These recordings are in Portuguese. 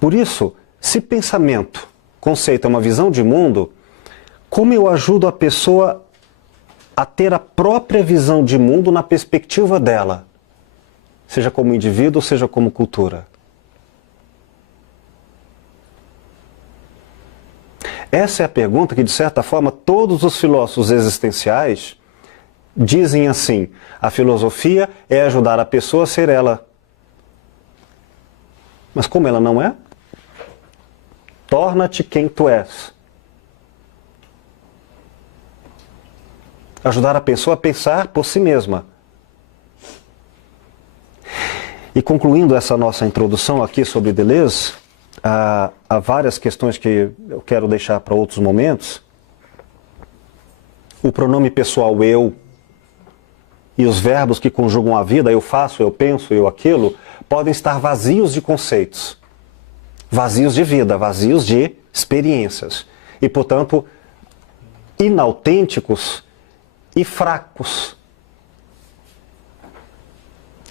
Por isso, se pensamento, conceito é uma visão de mundo, como eu ajudo a pessoa a ter a própria visão de mundo na perspectiva dela, seja como indivíduo, seja como cultura? Essa é a pergunta que, de certa forma, todos os filósofos existenciais dizem assim: a filosofia é ajudar a pessoa a ser ela. Mas como ela não é? Torna-te quem tu és. Ajudar a pessoa a pensar por si mesma. E concluindo essa nossa introdução aqui sobre Deleuze, há várias questões que eu quero deixar para outros momentos. O pronome pessoal eu e os verbos que conjugam a vida, eu faço, eu penso, eu aquilo, podem estar vazios de conceitos, vazios de vida, vazios de experiências e, portanto, inautênticos e fracos.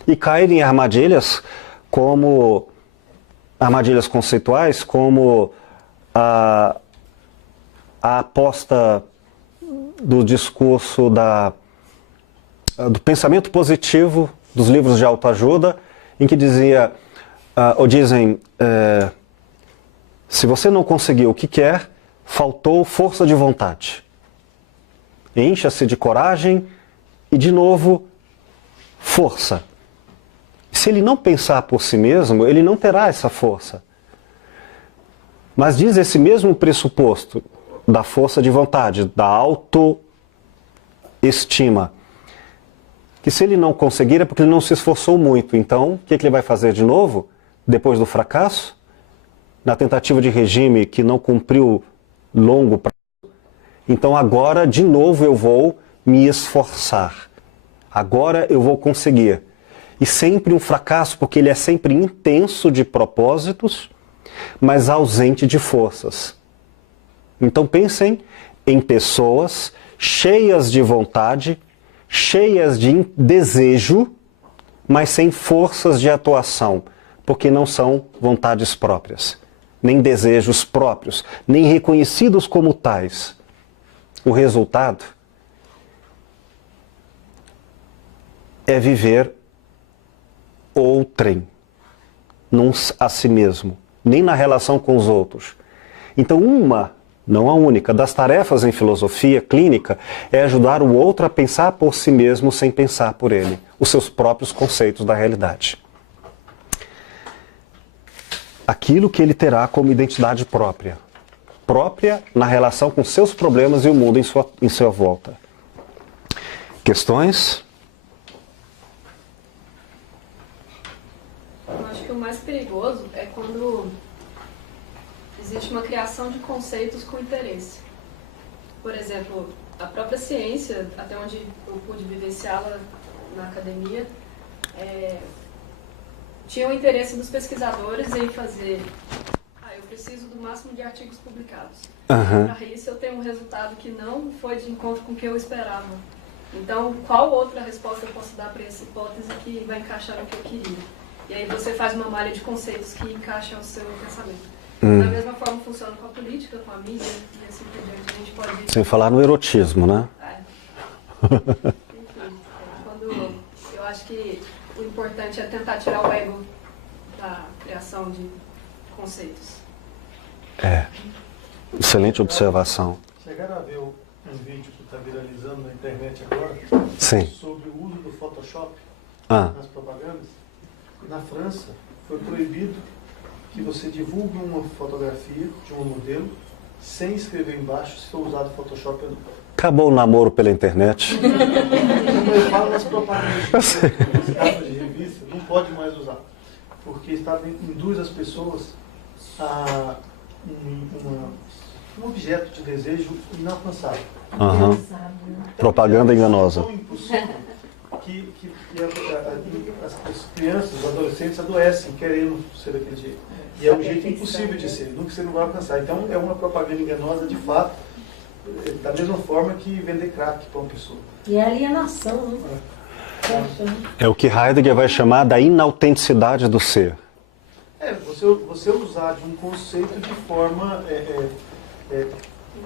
E cair em armadilhas como armadilhas conceituais, como a aposta do discurso do pensamento positivo dos livros de autoajuda, em que dizia, ou dizem, se você não conseguiu o que quer, faltou força de vontade. Encha-se de coragem e, de novo, força. Se ele não pensar por si mesmo, ele não terá essa força. Mas diz esse mesmo pressuposto da força de vontade, da autoestima, que se ele não conseguir é porque ele não se esforçou muito. Então, o que ele vai fazer de novo, depois do fracasso? Na tentativa de regime que não cumpriu longo prazo? Então agora, de novo, eu vou me esforçar. Agora eu vou conseguir. E sempre um fracasso, porque ele é sempre intenso de propósitos, mas ausente de forças. Então pensem em pessoas cheias de vontade, cheias de desejo, mas sem forças de atuação, porque não são vontades próprias, nem desejos próprios, nem reconhecidos como tais. O resultado é viver outrem, não a si mesmo, nem na relação com os outros. Então não a única, das tarefas em filosofia clínica é ajudar o outro a pensar por si mesmo sem pensar por ele, os seus próprios conceitos da realidade. Aquilo que ele terá como identidade própria na relação com seus problemas e o mundo em sua volta. Questões? Eu acho que o mais perigoso é quando existe uma criação de conceitos com interesse. Por exemplo, a própria ciência, até onde eu pude vivenciá-la na academia, tinha o interesse dos pesquisadores em fazer... eu preciso do máximo de artigos publicados. Para isso eu tenho um resultado que não foi de encontro com o que eu esperava. Então, qual outra resposta eu posso dar para essa hipótese que vai encaixar no que eu queria? E aí você faz uma malha de conceitos que encaixa o seu pensamento. Da mesma forma funciona com a política, com a mídia, e assim por diante. A gente pode... Sem falar no erotismo, né? Enfim, quando eu acho que o importante é tentar tirar o ego da criação de conceitos. Excelente observação. Chegaram a ver um vídeo que está viralizando na internet agora? Sim. Sobre o uso do Photoshop nas propagandas. Na França, foi proibido que você divulgue uma fotografia de um modelo sem escrever embaixo se for usado Photoshop ou não. Acabou o namoro pela internet. Eu falo nas propagandas, nas capas de revista, não pode mais usar. Porque induz as pessoas a um objeto de desejo inalcançável. Propaganda enganosa. Tão impossível que as crianças, os adolescentes adoecem querendo ser daquele jeito. E é um jeito impossível de ser, nunca você não vai alcançar. Então é uma propaganda enganosa de fato, da mesma forma que vender crack para uma pessoa. E é alienação, né? É o que Heidegger vai chamar da inautenticidade do ser. Você usar de um conceito de forma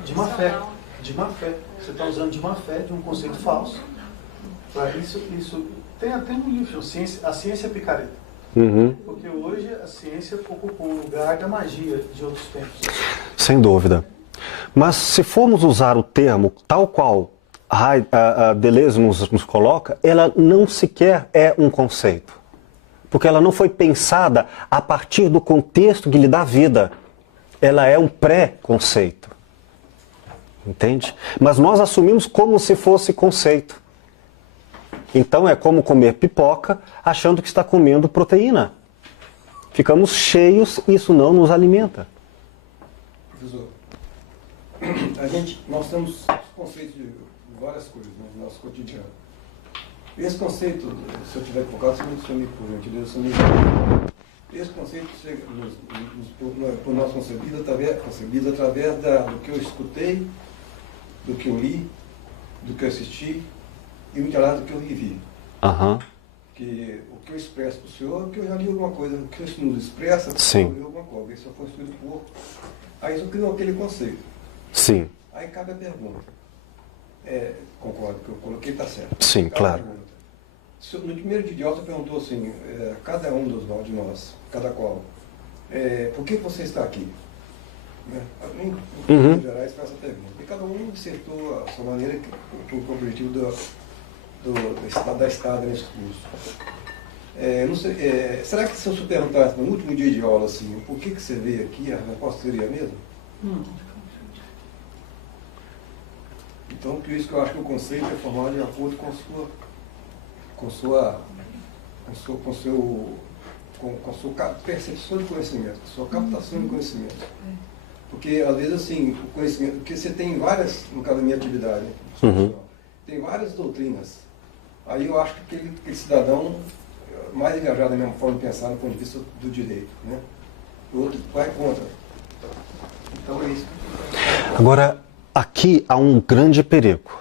de má fé. De má fé. Você está usando de má fé, de um conceito falso. Isso tem até um livro, A Ciência Picareta. Uhum. Porque hoje a ciência ocupou o lugar da magia de outros tempos. Sem dúvida. Mas se formos usar o termo tal qual a Deleuze nos coloca, ela não sequer é um conceito. Porque ela não foi pensada a partir do contexto que lhe dá vida. Ela é um pré-conceito. Entende? Mas nós assumimos como se fosse conceito. Então é como comer pipoca achando que está comendo proteína. Ficamos cheios e isso não nos alimenta. Professor, nós temos conceitos de várias coisas no nosso cotidiano. Esse conceito, se eu estiver equivocado, você me por gentileza, esse conceito por nós concebido através do que eu escutei, do que eu li, do que eu assisti e muito além do que eu vivi. Uhum. Que o que eu expresso para o senhor, que eu já li alguma coisa, o que o senhor nos expressa, Sim. eu li alguma coisa, se eu for estudo por aí isso criou aquele conceito. Sim. Aí cabe a pergunta. Concordo que eu coloquei, está certo. Sim, claro. No primeiro dia de aula, você perguntou assim, cada um de nós, cada qual, por que você está aqui? Né? Em geral, faz essa pergunta. E cada um dissertou a sua maneira, com o objetivo da estada nesse curso. Não sei, será que se eu perguntasse no último dia de aula, assim, por que você veio aqui, a resposta seria a mesma? Então, por isso que eu acho que o conceito é formado de acordo com a sua percepção de conhecimento, com a sua captação de conhecimento. Porque, às vezes, assim, o conhecimento, porque você tem várias, no caso da minha atividade, tem várias doutrinas. Aí eu acho que aquele cidadão mais engajado na mesma forma de pensar no ponto de vista do direito, né? O outro vai contra. Então é isso. Agora, aqui há um grande perigo.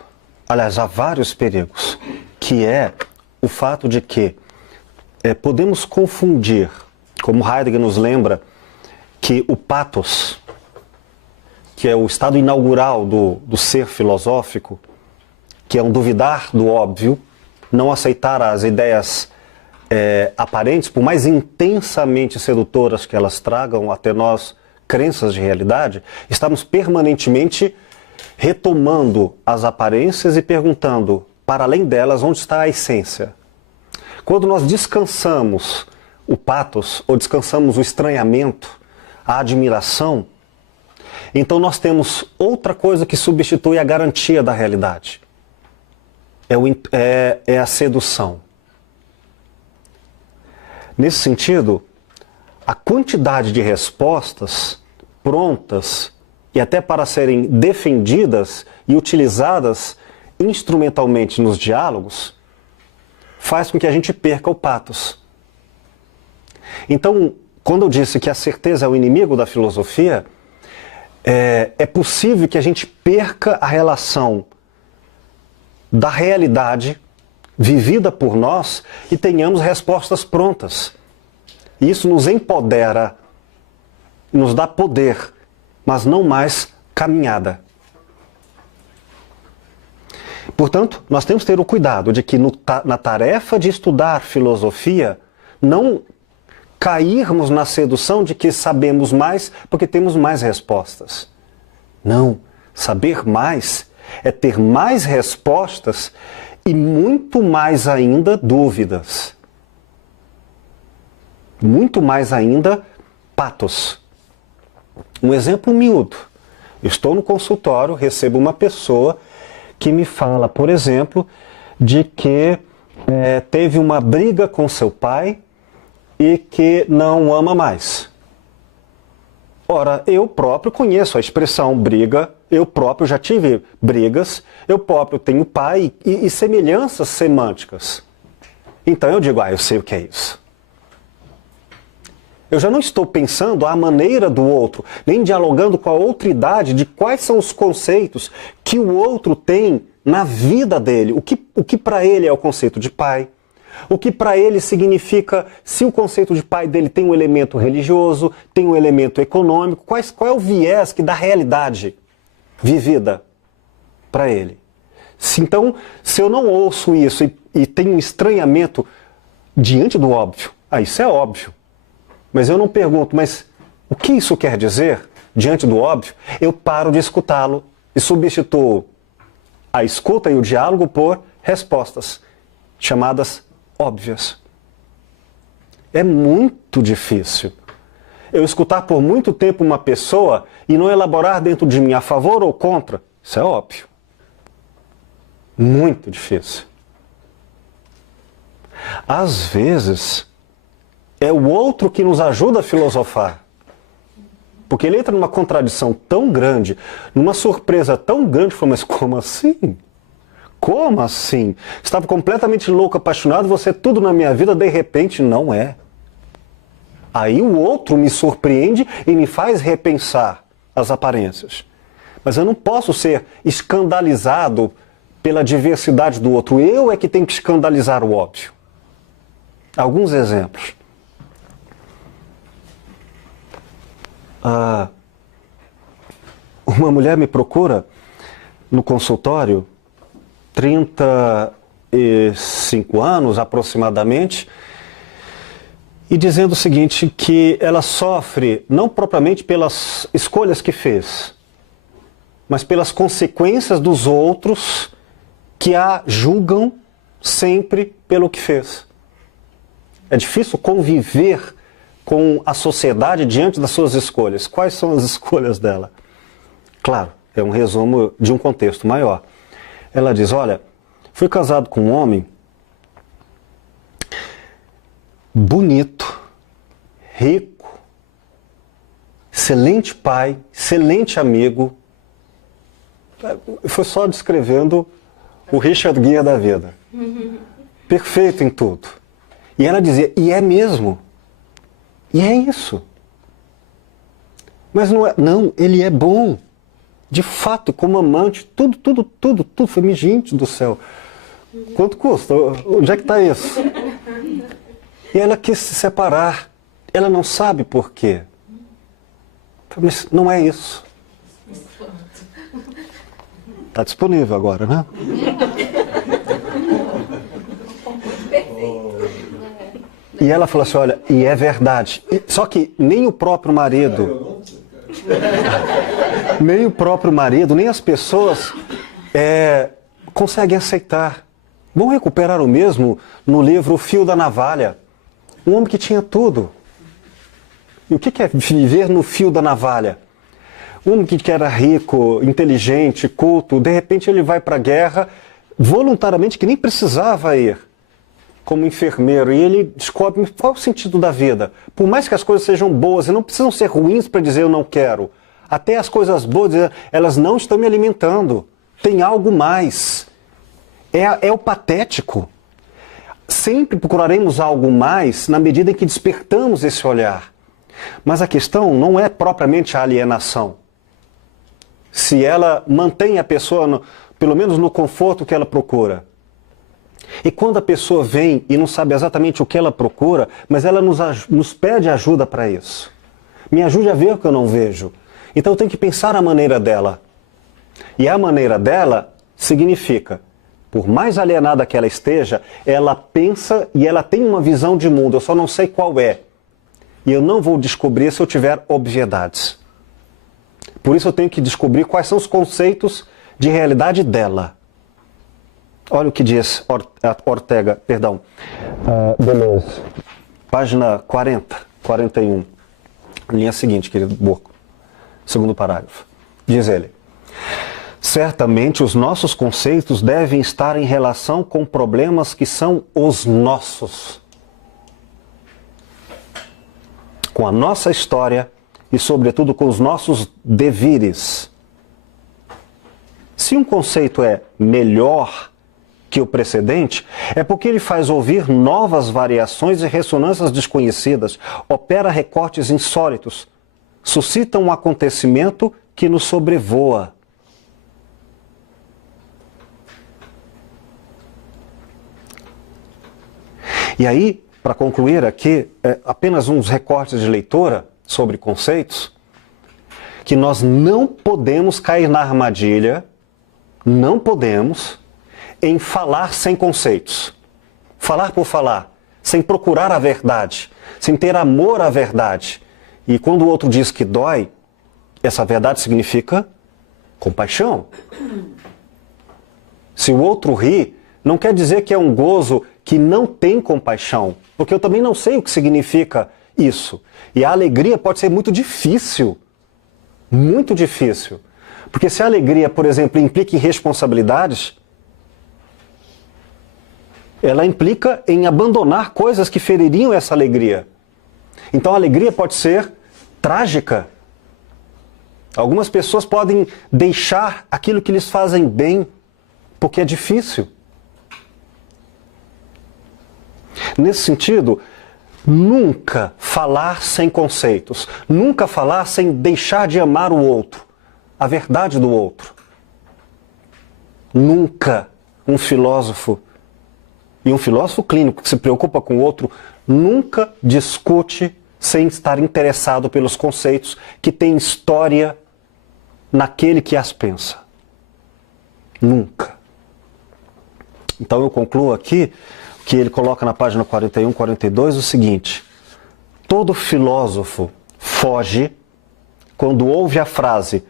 Aliás, há vários perigos, que é o fato de que podemos confundir, como Heidegger nos lembra, que o pathos, que é o estado inaugural do ser filosófico, que é um duvidar do óbvio, não aceitar as ideias aparentes, por mais intensamente sedutoras que elas tragam até nós crenças de realidade, estamos permanentemente retomando as aparências e perguntando, para além delas, onde está a essência. Quando nós descansamos o pathos, ou descansamos o estranhamento, a admiração, então nós temos outra coisa que substitui a garantia da realidade. É a sedução. Nesse sentido, a quantidade de respostas prontas e até para serem defendidas e utilizadas instrumentalmente nos diálogos faz com que a gente perca o pathos. Então, quando eu disse que a certeza é o inimigo da filosofia, é possível que a gente perca a relação da realidade vivida por nós e tenhamos respostas prontas. E isso nos empodera, nos dá poder, mas não mais caminhada. Portanto, nós temos que ter o cuidado de que na tarefa de estudar filosofia, não cairmos na sedução de que sabemos mais porque temos mais respostas. Não, saber mais é ter mais respostas e muito mais ainda dúvidas. Muito mais ainda pathos. Um exemplo miúdo. Estou no consultório, recebo uma pessoa que me fala, por exemplo, de que teve uma briga com seu pai e que não ama mais. Ora, eu próprio conheço a expressão briga, eu próprio já tive brigas, eu próprio tenho pai e semelhanças semânticas. Então eu digo, eu sei o que é isso. Eu já não estou pensando à maneira do outro, nem dialogando com a outra idade de quais são os conceitos que o outro tem na vida dele. O que para ele é o conceito de pai, O que para ele significa, se o conceito de pai dele tem um elemento religioso, tem um elemento econômico, qual é o viés que dá realidade vivida para ele? Então, se eu não ouço isso e tenho um estranhamento diante do óbvio, isso é óbvio, mas eu não pergunto, mas o que isso quer dizer diante do óbvio? Eu paro de escutá-lo e substituo a escuta e o diálogo por respostas, chamadas óbvias. É muito difícil eu escutar por muito tempo uma pessoa e não elaborar dentro de mim a favor ou contra. Isso é óbvio. Muito difícil. Às vezes, é o outro que nos ajuda a filosofar. Porque ele entra numa contradição tão grande, numa surpresa tão grande, fala, mas como assim? Como assim? Estava completamente louco, apaixonado, você é tudo na minha vida, de repente não é. Aí o outro me surpreende e me faz repensar as aparências. Mas eu não posso ser escandalizado pela diversidade do outro. Eu é que tenho que escandalizar o óbvio. Alguns exemplos. Uma mulher me procura no consultório, 35 anos aproximadamente, e dizendo o seguinte, que ela sofre não propriamente pelas escolhas que fez, mas pelas consequências dos outros que a julgam sempre pelo que fez. É difícil conviver com a sociedade diante das suas escolhas. Quais são as escolhas dela? Claro, é um resumo de um contexto maior. Ela diz, olha, fui casado com um homem bonito, rico, excelente pai, excelente amigo. Foi só descrevendo o Richard Gere da vida. Perfeito em tudo. E ela dizia, e é mesmo. E é isso. Mas não é. Não, ele é bom. De fato, como amante, tudo. Falei, gente do céu. Quanto custa? Onde é que está isso? E ela quis se separar. Ela não sabe por quê. Falei, mas não é isso. Está disponível agora, né? E ela falou assim, olha, e é verdade. Só que nem o próprio marido, nem as pessoas conseguem aceitar. Vão recuperar o mesmo no livro O Fio da Navalha. Um homem que tinha tudo. E o que é viver no fio da navalha? Um homem que era rico, inteligente, culto, de repente ele vai para a guerra voluntariamente, que nem precisava ir, como enfermeiro, e ele descobre qual é o sentido da vida. Por mais que as coisas sejam boas, e não precisam ser ruins para dizer eu não quero. Até as coisas boas, elas não estão me alimentando. Tem algo mais. É o patético. Sempre procuraremos algo mais na medida em que despertamos esse olhar. Mas a questão não é propriamente a alienação. Se ela mantém a pessoa, pelo menos no conforto que ela procura. E quando a pessoa vem e não sabe exatamente o que ela procura, mas ela nos pede ajuda para isso. Me ajude a ver o que eu não vejo. Então eu tenho que pensar a maneira dela. E a maneira dela significa, por mais alienada que ela esteja, ela pensa e ela tem uma visão de mundo, eu só não sei qual é. E eu não vou descobrir se eu tiver obviedades. Por isso eu tenho que descobrir quais são os conceitos de realidade dela. Olha o que diz Ortega, Deleuze, página 40, 41, linha seguinte, querido Burco, segundo parágrafo. Diz ele, certamente os nossos conceitos devem estar em relação com problemas que são os nossos, com a nossa história e, sobretudo, com os nossos devires. Se um conceito é melhor que o precedente, é porque ele faz ouvir novas variações e ressonâncias desconhecidas, opera recortes insólitos, suscita um acontecimento que nos sobrevoa. E aí, para concluir aqui, apenas uns recortes de leitura sobre conceitos, que nós não podemos cair na armadilha, não podemos, em falar sem conceitos. Falar por falar, sem procurar a verdade, sem ter amor à verdade. E quando o outro diz que dói, essa verdade significa compaixão. Se o outro ri, não quer dizer que é um gozo que não tem compaixão, porque eu também não sei o que significa isso. E a alegria pode ser muito difícil. Muito difícil. Porque se a alegria, por exemplo, implica em responsabilidades, ela implica em abandonar coisas que feririam essa alegria. Então a alegria pode ser trágica. Algumas pessoas podem deixar aquilo que lhes fazem bem, porque é difícil. Nesse sentido, nunca falar sem conceitos, nunca falar sem deixar de amar o outro, a verdade do outro. Nunca um filósofo, e um filósofo clínico que se preocupa com o outro, nunca discute sem estar interessado pelos conceitos que têm história naquele que as pensa. Nunca. Então eu concluo aqui que ele coloca na página 41, 42 o seguinte: todo filósofo foge quando ouve a frase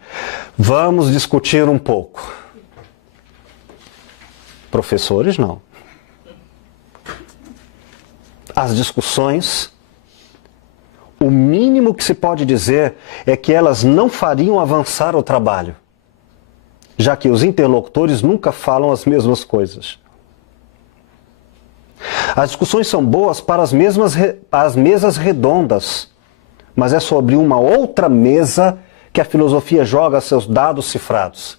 "vamos discutir um pouco". Professores não. As discussões, o mínimo que se pode dizer é que elas não fariam avançar o trabalho, já que os interlocutores nunca falam as mesmas coisas. As discussões são boas para as mesas redondas, mas é sobre uma outra mesa que a filosofia joga seus dados cifrados.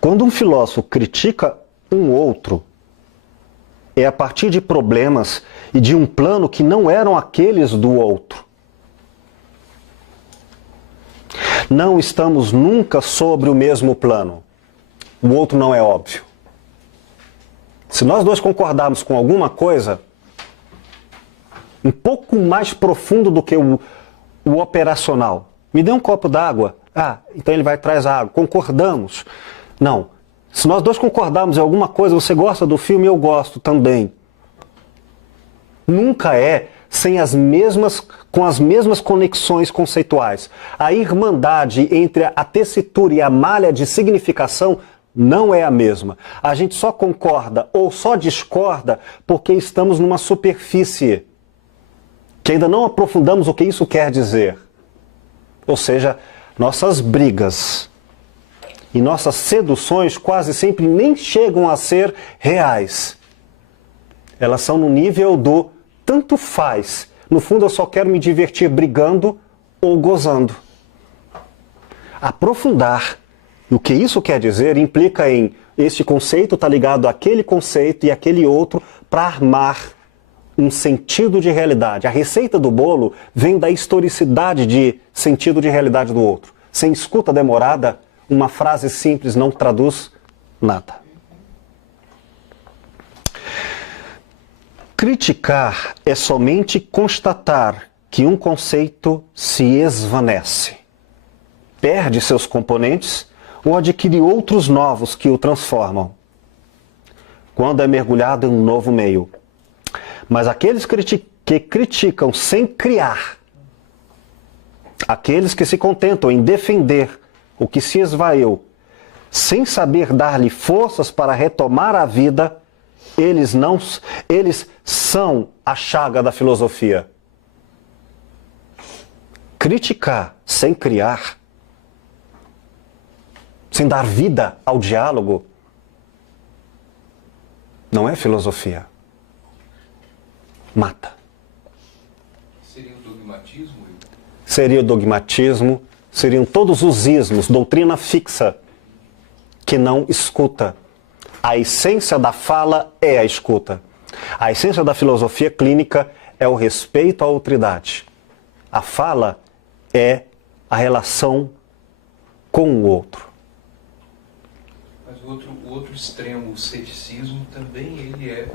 Quando um filósofo critica um outro, é a partir de problemas e de um plano que não eram aqueles do outro. Não estamos nunca sobre o mesmo plano. O outro não é óbvio. Se nós dois concordarmos com alguma coisa, um pouco mais profundo do que o operacional. Me dê um copo d'água. Ah, então ele vai atrás da água. Concordamos. Não. Se nós dois concordarmos em alguma coisa, você gosta do filme, eu gosto também. Nunca é com as mesmas conexões conceituais. A irmandade entre a tessitura e a malha de significação não é a mesma. A gente só concorda ou só discorda porque estamos numa superfície que ainda não aprofundamos o que isso quer dizer. Ou seja, nossas brigas e nossas seduções quase sempre nem chegam a ser reais. Elas são no nível do tanto faz. No fundo, eu só quero me divertir brigando ou gozando. Aprofundar. E o que isso quer dizer implica em este conceito está ligado àquele conceito e àquele outro para armar um sentido de realidade. A receita do bolo vem da historicidade de sentido de realidade do outro. Sem escuta demorada, uma frase simples não traduz nada. Criticar é somente constatar que um conceito se esvanece, perde seus componentes ou adquire outros novos que o transformam, quando é mergulhado em um novo meio. Mas aqueles que criticam sem criar, aqueles que se contentam em defender o que se esvaiu, sem saber dar-lhe forças para retomar a vida, eles são a chaga da filosofia. Criticar sem criar, sem dar vida ao diálogo, não é filosofia. Mata. Seria o dogmatismo? Seria o dogmatismo, seriam todos os ismos, doutrina fixa, que não escuta. A essência da fala é a escuta. A essência da filosofia clínica é o respeito à outridade. A fala é a relação com o outro. Mas o outro extremo, o ceticismo, também ele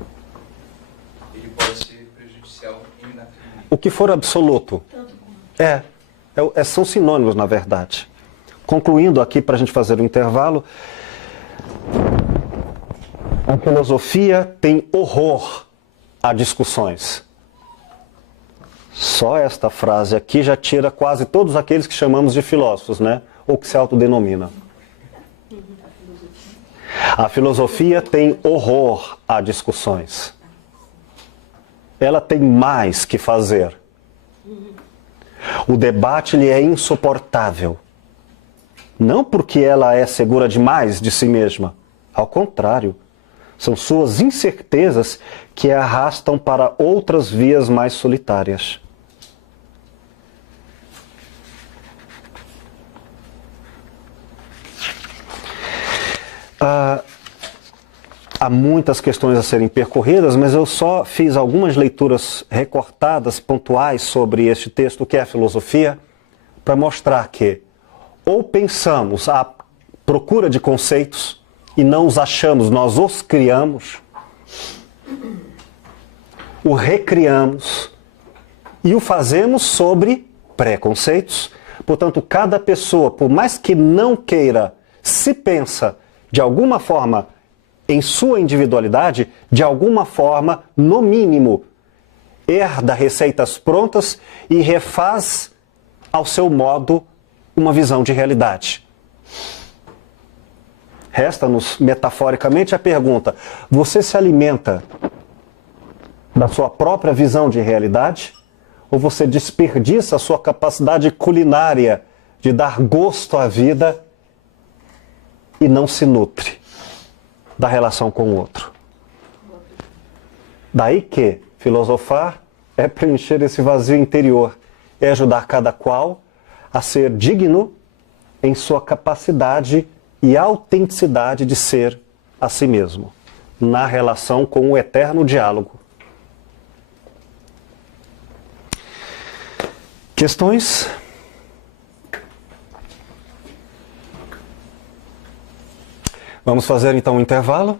pode ser prejudicial e inafirmível. O que for absoluto. São sinônimos, na verdade. Concluindo aqui, para a gente fazer um intervalo, a filosofia tem horror a discussões. Só esta frase aqui já tira quase todos aqueles que chamamos de filósofos, né? Ou que se autodenominam. A filosofia tem horror a discussões. Ela tem mais que fazer. O debate lhe é insuportável. Não porque ela é segura demais de si mesma. Ao contrário, são suas incertezas que a arrastam para outras vias mais solitárias. Há muitas questões a serem percorridas, mas eu só fiz algumas leituras recortadas, pontuais, sobre este texto, que é a filosofia, para mostrar que ou pensamos à procura de conceitos e não os achamos, nós os criamos, o recriamos e o fazemos sobre preconceitos. Portanto, cada pessoa, por mais que não queira, se pensa de alguma forma em sua individualidade, de alguma forma, no mínimo, herda receitas prontas e refaz ao seu modo uma visão de realidade. Resta-nos, metaforicamente, a pergunta: você se alimenta da sua própria visão de realidade? Ou você desperdiça a sua capacidade culinária de dar gosto à vida e não se nutre da relação com o outro? Daí que filosofar é preencher esse vazio interior, é ajudar cada qual a ser digno em sua capacidade e autenticidade de ser a si mesmo, na relação com o eterno diálogo. Questões? Vamos fazer então um intervalo.